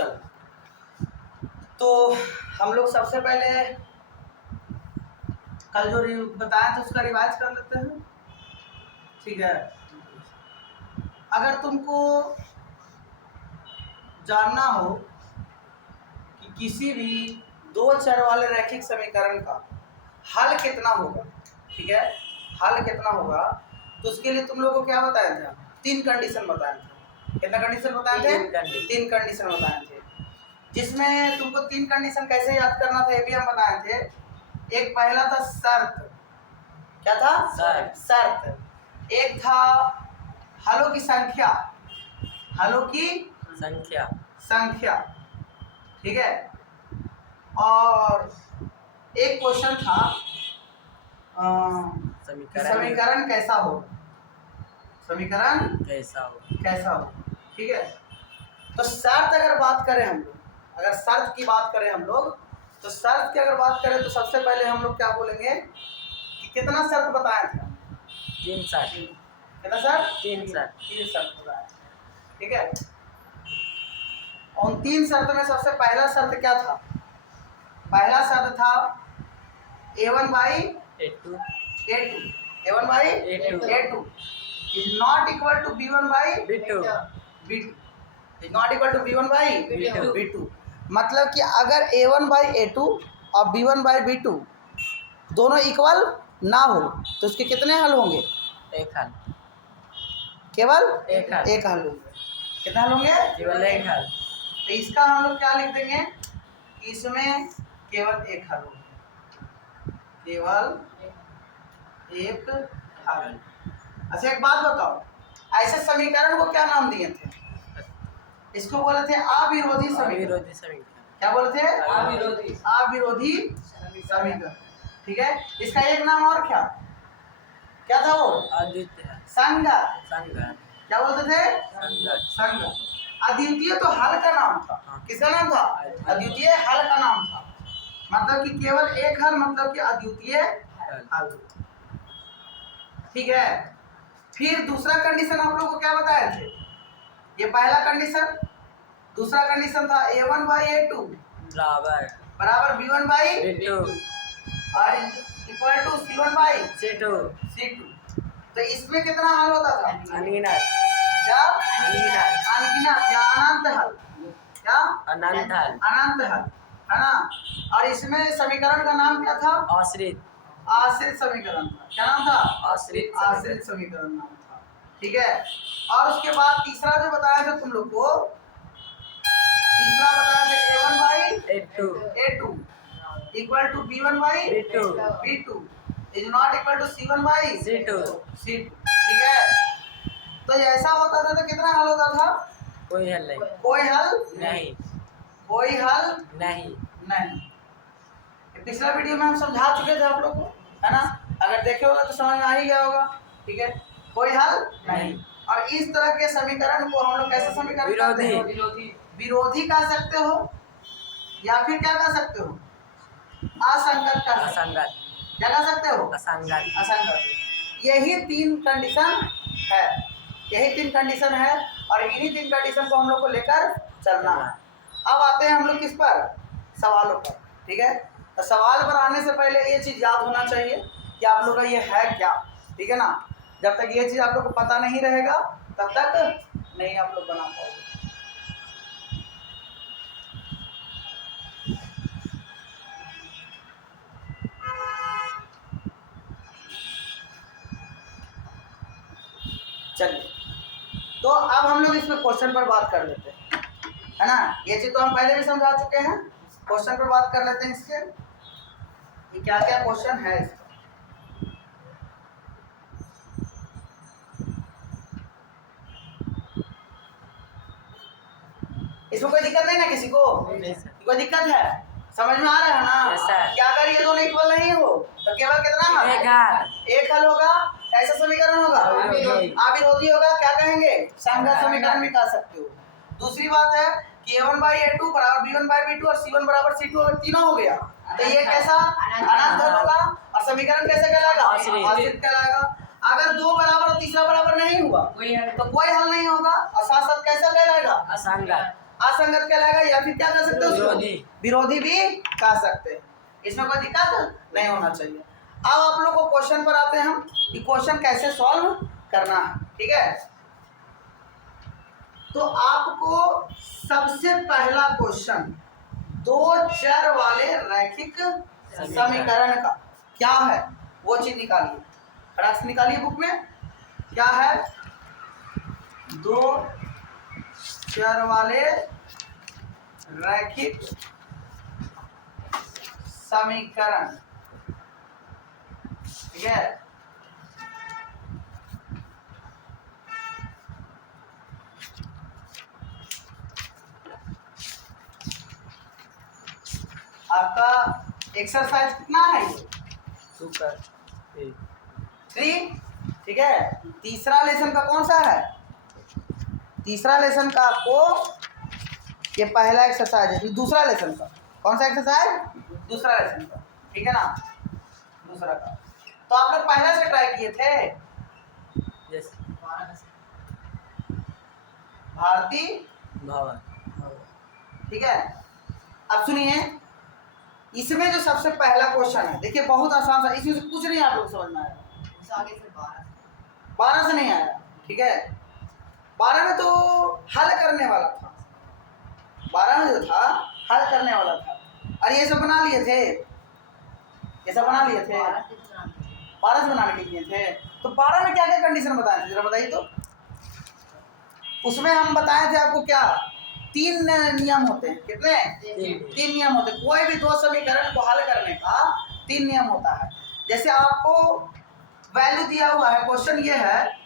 चलो, तो हम लोग सबसे पहले कल जो बताया था उसका रिवाइज कर लेते हैं। ठीक है, अगर तुमको जानना हो कि किसी भी दो चर वाले रैखिक समीकरण का हल कितना होगा, ठीक है, हल कितना होगा, तो उसके लिए तुम लोगों को क्या बताया था, तीन कंडीशन बताए थे। कितना कंडीशन बताए थे? तीन कंडीशन बताए थे, जिसमें तुमको तीन कंडीशन कैसे याद करना था ये भी हम बताए थे। एक पहला था शर्त, क्या था? शर्त। एक था हलों की संख्या, हलों की संख्या, ठीक है, और एक क्वेश्चन था समीकरण कैसा हो, समीकरण कैसा हो, ठीक है। तो शर्त अगर बात करें हम लोग, अगर शर्त की बात करें हम लोग, तो शर्त की अगर बात करें तो सबसे पहले हम लोग क्या बोलेंगे कि कितना शर्त बताया था? तीन शर्त। कितना शर्त? तीन शर्त बताया, ठीक है। उन तीन शर्त में सबसे पहला शर्त क्या था? पहला शर्त था a1 by a2 is not equal to b1 by b2 is not equal to b1 by b2। मतलब कि अगर a1 by a2 और b1 by b2 दोनों इक्वल ना हो तो उसके कितने हल होंगे? एक हल, केवल एक हल। एक हल होंगे। कितने हल होंगे? केवल एक हल। तो इसका हम लोग क्या लिख देंगे, इसमें केवल एक हल होगा, केवल एक हल। अच्छा एक बात बताओ, ऐसे समीकरण को क्या नाम दिए थे? इसको बोले थे अविरोधी समीकरण। क्या बोले थे? अविरोधी समीकरण, ठीक है। इसका एक नाम और क्या क्या था? वो अद्वितीय संगत। संगत। क्या बोलते थे? संगत। अद्वितीय तो हल का नाम था। किसका नाम था? अद्वितीय हल का नाम था। मतलब कि केवल एक हल, मतलब कि अद्वितीय हल, ठीक है। फिर दूसरा कंडीशन आप लोगों को क्या बताए थे? ये पहला कंडीशन। दूसरा कंडीशन था a1 by a2 बराबर b1 by b2 और equal to c1 by c2। तो इसमें कितना हल होता था? अनगिनत। क्या? अनगिनत या अनंत हल। क्या? अनंत हल, अनंत हल, है ना। और इसमें समीकरण का नाम क्या था? आश्रित समीकरण था। क्या नाम था? आश्रित समीकरण नाम था, ठीक है। और उसके बाद तीसरा जो बताया था तुम लोग को, तीसरा बताया था a1 by a2 equal to b1 by b2 is not equal to c1 by c2, ठीक है। तो ऐसा होता था तो कितना हल होता था? कोई हल नहीं। कोई हल नहीं। कोई हल नहीं। पिछला वीडियो में हम समझा चुके थे आप लोग को, है ना। अगर देखे होगा तो समझ में आ ही गया होगा, ठीक है। कोई हल नहीं। और इस तरह के समीकरण को हम लोग कैसे समीकरण कहते हैं? विरोधी कह सकते हो या फिर क्या कह सकते हो? असंगत कह सकते हो। क्या कह सकते हो? असंगत। यही तीन कंडीशन है, यही तीन कंडीशन है, और इन्हीं तीन कंडीशन को हम लोग को लेकर चलना है। अब आते हैं हम लोग किस पर? सवालों पर, ठीक है। तो सवाल पर आने से पहले ये चीज़ याद होना चाहिए कि आप लोग का ये है क्या, ठीक है ना। जब तक ये चीज़ आप लोग को पता नहीं रहेगा तब तक नहीं आप लोग बना पाओगे। चलिए, तो अब हम लोग इसमें क्वेश्चन पर बात कर लेते हैं, है ना। ये चीज़ तो हम पहले भी समझा चुके हैं, क्वेश्चन पर बात कर लेते हैं इसके कि क्या क्या क्वेश्चन है इसका। इसमें कोई दिक्कत नहीं ना किसी को? कोई दिक्कत है? समझ में आ रहा है ना? क्या अगर ये दोनों इक्वल नहीं हो तो केवल कितना हल? एक हल होगा। ऐसा समीकरण होगा अविरोधी होगा, क्या कहेंगे? संगत समीकरण भी कह सकते हो। दूसरी बात है कि a1 by a2 बराबर b1 by b2 और c1 बराबर c2 अगर तीनों हो गया तो ये कैसा? अनंत हल होगा। और समीकरण कैसे कहलाएगा? आश्रित कहलाएगा। अगर दो बराबर और तीसरा बराबर नहीं हुआ तो कोई हल नहीं होगा, और साथ साथ कैसा कहलाएगा? असंगत कहलाएगा, या फिर क्या कह सकते हो उसको? विरोधी। विरोधी भी कह सकते हैं। इसमें कोई दिक्कत नहीं होना चाहिए। अब आप लोग को क्वेश्चन पर आते हैं हम कि क्वेश्चन कैसे सॉल्व करना है। ठीक है, तो आपको सबसे पहला क्वेश्चन दो चर वाले रैखिक समीकरण का क्या है वो चीज निकालिए, फटाक से निकालिए बुक में। क्या है? दो चर वाले रैखिक समीकरण। ठीक है, आपका एक्सरसाइज कितना है ये? 2 का 3। ठीक है, तीसरा लेसन का कौन सा है? तीसरा लेसन का आपको ये पहला एक्सरसाइज है। दूसरा लेसन का कौन सा एक्सरसाइज? दूसरा लेसन का। ठीक है ना, दूसरा का तो आप लोग पहले से ट्राई किए थे। यस भारती भवन। ठीक है, अब सुनिए, इसमें जो सबसे पहला क्वेश्चन है, देखिए बहुत आसान सा, इसमें से कुछ नहीं आप लोग समझ में आया। आगे से 12 से नहीं आया। ठीक है, 12 में तो हल करने वाला था, 12 में जो था हल करने वाला था। और ये सब बना लिए थे, ये सब बना लिए थे, 12 से बनाने के लिए थे। तो 12 में क्या क्या कंडीशन बताए थे जरा बताइए तो। उसमें हम बताए थे आपको क्या, 3 नियम होते हैं। कितने? 3 नियम होते हैं। कोई भी दो समीकरण को हल करने का 3 नियम होता है। जैसे आपको वैल्यू दिया हुआ है, क्वेश्चन ये है,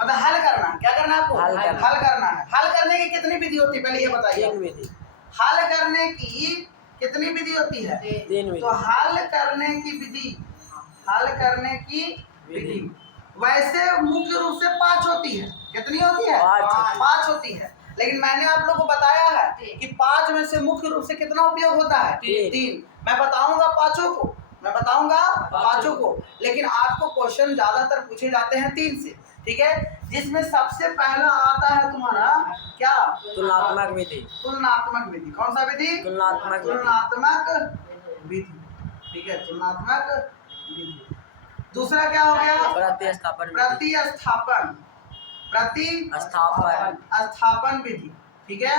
मतलब हल करना है। क्या करना है आपको? हल करना है। हल करने की कितनी विधि होती है पहले ये बताइए। 3 विधि। हल करने की कितनी विधि होती है? 3 विधि। तो हल करने की विधि, हल करने की विधि वैसे मुख्य रूप से 5 होती है। कितनी होती है? 5 होती है। लेकिन मैंने आप लोगों को बताया है कि 5 में से मुख्य रूप से कितना उपयोग होता है? 3। मैं बताऊंगा पांचों को, मैं बताऊंगा पांचों को, लेकिन आपको क्वेश्चन ज्यादातर पूछे जाते हैं 3 से। ठीक है, जिसमें सबसे पहला आता है तुम्हारा क्या? तुलनात्मक विधि। तुलनात्मक विधि। कौन सा विधि? तुलनात्मक विधि। तुलनात्मक विधि। ठीक है, तुलनात्मक विधि। दूसरा क्या हो गया? प्रतिस्थापन विधि। प्रतिस्थापन, स्थापन। स्थापन विधि। ठीक है,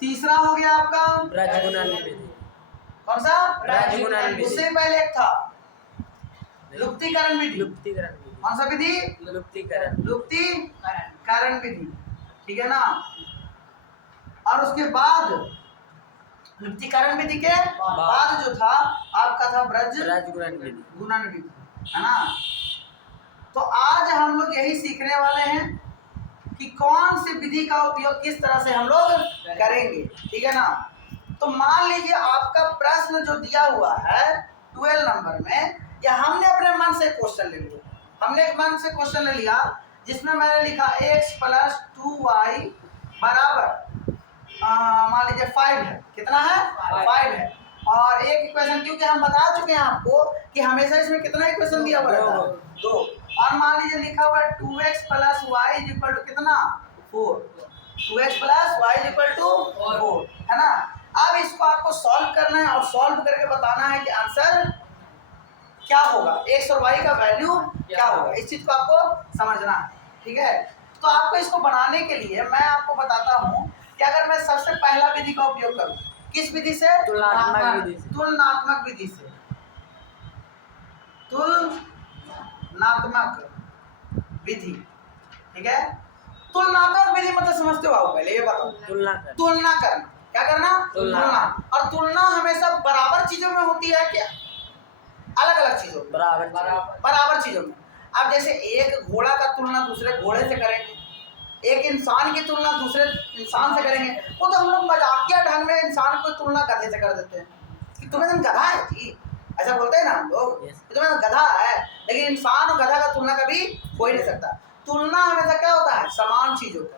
तीसरा हो गया आपका ब्रजगुणन विधि। कौन सा? ब्रजगुणन विधि। उससे पहले एक था लुप्तीकरण विधि। लुप्तीकरण विधि। कौन सा विधि? लुप्तीकरण। लुप्तीकरण विधि। ठीक है ना, और उसके बाद लुप्तीकरण विधि के बाद जो था आपका था ब्रजगुणन विधि। गुणन विधि, है ना। तो आज हम लोग यही सीखने वाले हैं कि कौन सी विधि का उपयोग किस तरह से हम लोग करेंगे। ठीक है ना, तो मान लीजिए आपका प्रश्न जो दिया हुआ है 12 नंबर में, या हमने अपने मन से क्वेश्चन ले लिया, हमने एक मन से क्वेश्चन ले लिया जिसमें मैंने लिखा x + 2y बराबर मान लीजिए 5 है। कितना है? 5 है। और एक इक्वेशन, क्योंकि हम बता चुके हैं आपको कि हमेशा इसमें कितना इक्वेशन दिया हुआ रहता है? 2। और मान लीजिए लिखा हुआ है 2x + y = कितना? 4। 2x + y = 4, है ना। अब इसको आपको सॉल्व करना है और सॉल्व करके बताना है कि आंसर क्या होगा, x और y का वैल्यू क्या होगा। इस चीज को आपको समझना है। ठीक है, तो आपको इसको बनाने के लिए मैं आपको बताता हूँ कि अगर मैं सबसे पहला विधि का उपयोग करूँ, किस विधि से? तुलनात्मक विधि से। तुलनात्मक विधि से। तुलनात्मक विधि। ठीक है, तुलनात्मक विधि मतलब समझते हो आप? पहले ये बताओ। तुलना करना। तुलना करना। क्या करना? तुलना। और तुलना हमेशा बराबर चीजों में होती है कि अलग अलग चीजों में? बराबर चीजों में। अब जैसे एक घोड़ा का तुलना दूसरे घोड़े से करेंगे, एक इंसान की तुलना दूसरे इंसान से करेंगे, वो तो हम लोग मजाकिया ढंग में इंसान को तुलना गधे से कर देते हैं कि तुम्हें तो गधा है जी, ऐसा बोलते हैं ना हम लोग। तुम्हें तो गधा है, लेकिन इंसान और गधा का तुलना कभी हो ही नहीं सकता। तुलना हमेशा क्या होता है? समान चीजों का।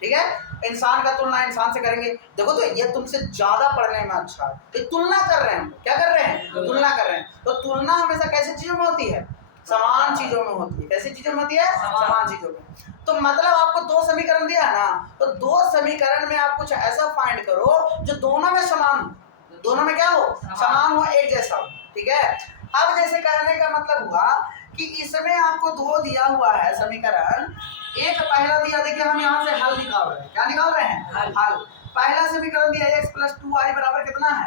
ठीक है, इंसान का तुलना इंसान से करेंगे, देखो तो ये तुमसे ज्यादा पढ़ने में अच्छा है, ये तुलना कर रहे हैं। क्या कर रहे हैं? तुलना कर रहे हैं। तो तुलना हमेशा कैसी चीजों में होती है? समान चीजों में होती है। कैसी चीजों में होती है? समान चीजों में। तो मतलब आपको दो समीकरण दिया है ना, तो दो समीकरण में आप कुछ ऐसा फाइंड करो जो दोनों में समान हो, दोनों में क्या हो? समान हो, एक जैसा हो। ठीक है। अब जैसे कहने का मतलब हुआ कि इसमें आपको दो दिया हुआ है समीकरण, एक पहला दिया, देखिए हम यहाँ से हल निकाल रहे हैं। क्या निकाल रहे हैं? हल। पहला समीकरण दिया x + 2y बराबर कितना है?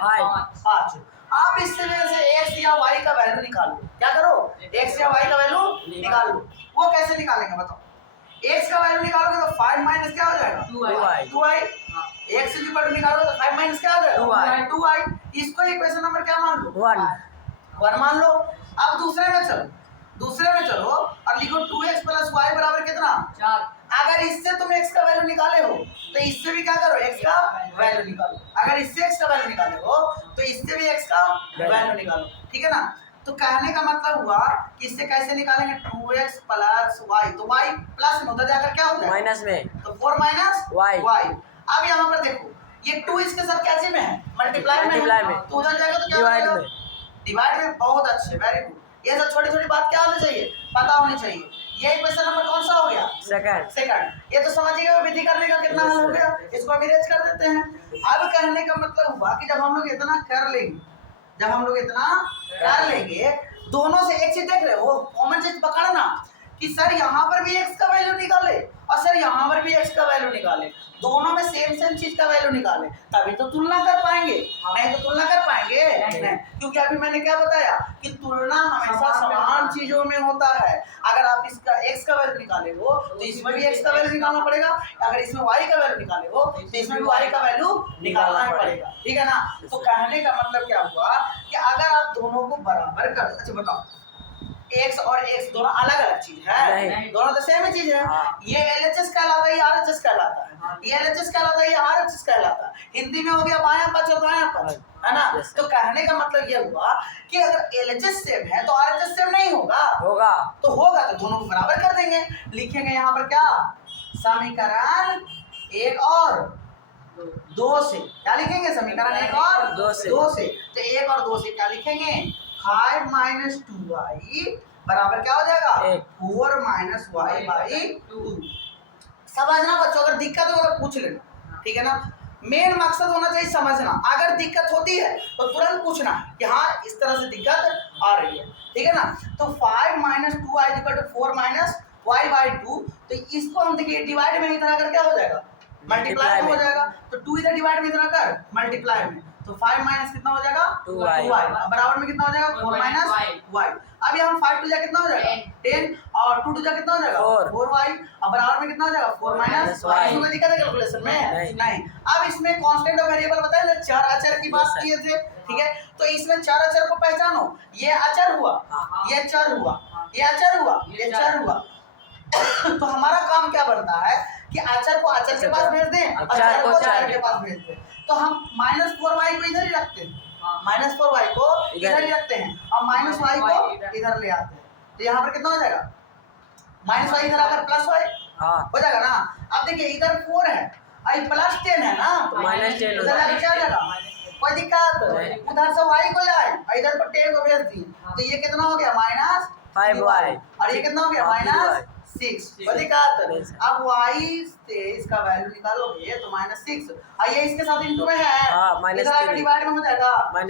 5। आप इससे से x या y का वैल्यू निकालो। क्या करो? x या y का वैल्यू निकाल लो। वो कैसे निकालेंगे बताओ? x का वैल्यू निकालोगे तो 5 माइनस क्या हो जाएगा? 2y। x की वैल्यू निकालोगे तो 5 माइनस क्या हो जाएगा? 2y। इसको इक्वेशन नंबर क्या मान लो? 1 मान लो। अब दूसरे में चलो और लिखो 2x + y बराबर कितना? 4। अगर इससे तुम x का वैल्यू निकाले हो तो इससे भी क्या करो? x का वैल्यू निकालो। अगर इससे x का वैल्यू निकाले हो तो इससे भी x का वैल्यू निकालो। ठीक है ना? तो कहने का मतलब हुआ कि इससे कैसे निकालेंगे? 2x + y, तो y प्लस में उधर जाकर क्या हो जाएगा? माइनस में, तो 4 - y। अब यहाँ पर देखो ये 2 इसके साथ कैसे में है? मल्टीप्लाई में है। तो उधर जाएगा तो क्या हो जाएगा? डिवाइड में। बहुत अच्छे, वेरी गुड। ये सब छोटी छोटी बात क्या होनी चाहिए? पता होनी चाहिए। ये इक्वेशन नंबर कौन सा हो गया? सेकंड। ये तो समझिएगा विधि करने का कितना हल हो गया। इसको हम इरेज कर देते हैं। अब कहने का मतलब हुआ कि जब हम लोग इतना कर लेंगे, दोनों से एक चीज देख रहे हो, कॉमन चीज पकड़ना कि सर यहाँ पर भी x का वैल्यू निकाले और सर यहाँ पर भी x का वैल्यू निकाले, दोनों में सेम चीज का वैल्यू निकाले, तभी तो तुलना कर पाएंगे। नहीं तो तुलना कर पाएंगे नहीं। क्योंकि अभी मैंने क्या बताया कि तुलना हमेशा समान चीजों में होता है। अगर आप इसका x का वैल्यू निकाले हो तो इसमें भी x का वैल्यू निकालना पड़ेगा, अगर इसमें y का वैल्यू निकाले हो तो इसमें भी y का वैल्यू निकालना पड़ेगा। ठीक है ना? तो कहने का मतलब क्या हुआ कि अगर आप दोनों को बराबर कर, अच्छा बताओ, x और x दोनों अलग अलग चीज है? दोनों तो सेम ही चीज है। ये LHS कहलाता है, ये RHS कहलाता है। ये LHS कहलाता है, ये RHS कहलाता है। हिंदी में हो गया बायां पक्ष और दायां पक्ष, है ना? तो कहने का मतलब ये हुआ कि अगर LHS सेम है तो RHS सेम नहीं होगा? तो होगा तो दोनों को बराबर कर देंगे। लिखेंगे यहाँ पर क्या? समीकरण 1 और 2 से। क्या लिखेंगे? समीकरण 1 और 2 से। तो 1 और 2 से क्या लिखेंगे? 5 - 2y बराबर क्या हो जाएगा? 4 - y/2। समझना बच्चों, अगर दिक्कत हो तो पूछ लेना। ठीक है ना? मेन मकसद होना चाहिए समझना। अगर दिक्कत होती है तो तुरंत पूछना कि हाँ इस तरह से दिक्कत आ रही है। ठीक है ना? तो 5 - 2y = 4 - y/2। तो इसको हम देखिए डिवाइड में इधर अगर क्या हो जाएगा? मल्टीप्लाई में हो जाएगा। तो 2 इधर डिवाइड में इधर कर मल्टीप्लाई में, तो 5 माइनस कितना हो जाएगा? 2y। बराबर में कितना हो जाएगा? 4 - y। अब यहाँ 5 2 जा कितना हो जाएगा? 10 और 2 2 जा कितना हो जाएगा? 4y। अब बराबर में कितना हो जाएगा? 4 - y। इसमें कोई दिक्कत है कैलकुलेशन में? नहीं। अब इसमें कांस्टेंट और वेरिएबल बताए ना, 4 अचर की बात किए थे। ठीक है? तो इसमें 4 अचर को पहचानो। ये अचर हुआ, ये चर हुआ, ये अचर हुआ, ये चर हुआ। तो हमारा काम क्या बनता है कि अचर को अचर के पास भेज दें और चर को चर के पास भेज दें। तो हम -4y को इधर ही रखते हैं, -4y को इधर ही रखते हैं और -y को इधर ले आते हैं। तो यहाँ पर कितना हो जाएगा? -y इधर आकर +y हो जाएगा ना? अब देखिए इधर 4 है और +10 है ना, तो -10 उधर आके क्या हो जाएगा? कोई दिक्कत? उधर से y को लाए और इधर पर 10 को भेज दिए, तो ये कितना हो गया? -5y। और ये कितना हो गया? -6। कोई दिक्कत? अब y से इसका वैल्यू निकालोगे तो -6 और ये इसके साथ इनटू में है, इधर आकर डिवाइड में हो जाएगा। -3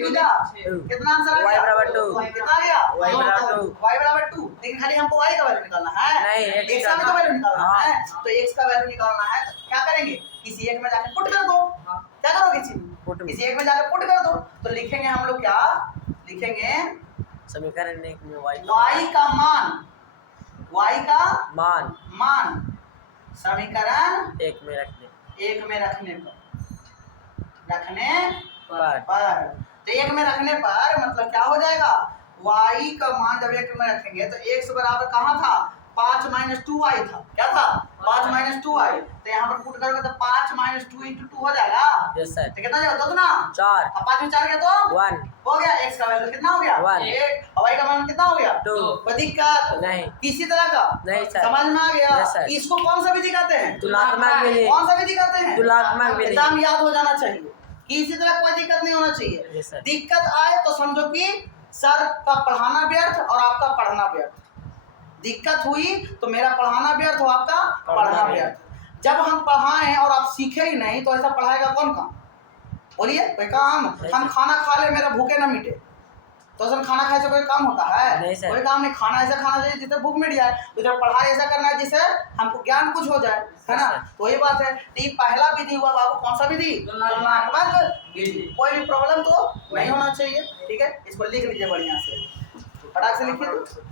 2 जा कितना आंसर आ गया? y कितना आ गया? y/2। लेकिन खाली हमको y का वैल्यू निकालना है, x का भी तो वैल्यू निकालना है। तो x का वैल्यू निकालना है तो क्या करेंगे? किसी एक में जाकर पुट कर दो। क्या करोगे? किसी एक में जाकर पुट कर दो। तो लिखेंगे हम लोग क्या लिखेंगे? समीकरण 1 में y का मान, y का मान समीकरण 1 में रखने पर तो 1 में रखने पर मतलब क्या हो जाएगा? y का मान जब 1 में रखेंगे तो x बराबर कहाँ था? 5 - 2y था। क्या था? 5 - 2y। तो यहाँ पर पुट करोगे तो 5 - 2 × 2 हो जाएगा। Yes sir. तो कितना जाएगा? 2 × 4। अब 5 में 4 गया तो 1 हो गया। x का वैल्यू कितना हो गया? 1 और y का मान कितना हो गया? 2। कोई दिक्कत नहीं? किसी तरह का नहीं सर। समझ में आ गया? इसको कौन सा विधि कहते हैं? तुलनात्मक विधि। कौन सा विधि कहते हैं? तुलनात्मक विधि। एकदम याद हो जाना चाहिए, किसी तरह कोई दिक्कत नहीं होना चाहिए। दिक्कत आए तो समझो कि सर का पढ़ाना व्यर्थ और आपका पढ़ना व्यर्थ। दिक्कत हुई तो मेरा पढ़ाना व्यर्थ हो, आपका पढ़ना व्यर्थ। जब हम पढ़ाएं और आप सीखे ही नहीं तो ऐसा पढ़ाएगा कौन काम? बोलिए कोई काम? हम खाना खा ले मेरा भूखे ना मिटे, तो सर खाना खाए से कोई काम होता है? नहीं सर। कोई काम नहीं। खाना ऐसा खाना चाहिए जिससे भूख मिट जाए, तो जब पढ़ाई ऐसा करना है जिससे हमको ज्ञान कुछ हो जाए, है ना? तो वही बात है। तो ये पहला विधि हुआ बाबू, कौन सा विधि? तुलनात्मक विधि। कोई भी प्रॉब्लम तो नहीं होना चाहिए, ठीक है? इसको लिख लीजिए बढ़िया से, फटाक से लिखिए तो।